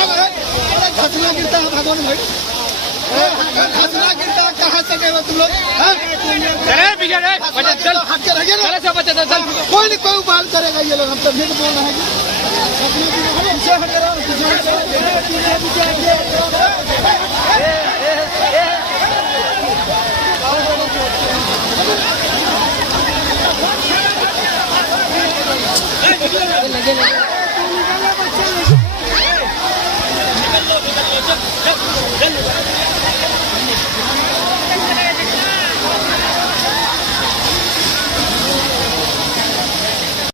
खसना गिरता है भगवान भाई, खसना गिरता है, कहाँ से गए तुम लोग? कोई नहीं कोई उबाल करेगा ये लोग, हम तभी तो बोल रहे हैं कि